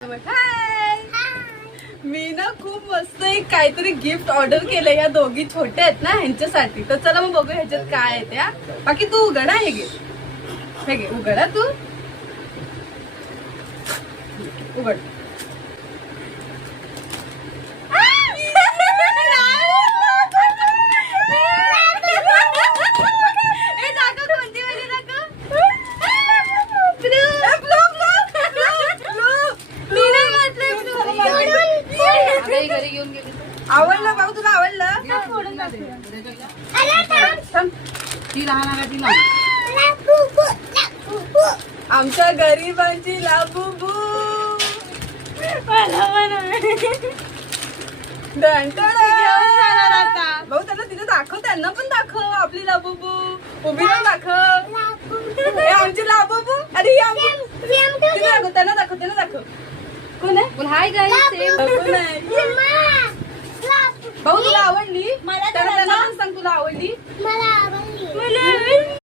हाय, मी ना खूप मस्त एक काहीतरी गिफ्ट ऑर्डर केलं. या दोघी छोट्या आहेत ना ह्यांच्यासाठी. तर चला मग बघू ह्याच्यात काय आहे त्या. बाकी तू उघडा, हे घे, हे घे, उघडा तू उघड. आवडलं भाऊ, तुला आवडलं? आमच्या गरिबांची लाबूबू भाऊ, त्यांना तिथे दाखव, त्यांना पण दाखव आपली लाबूबू. उभी राहून दाखव आमची लाबूबू. अरे दाखव, त्यांना दाखव, त्यांना दाखव. कोण आहे? हाय गाईस, भाऊ तुला आवडली? मला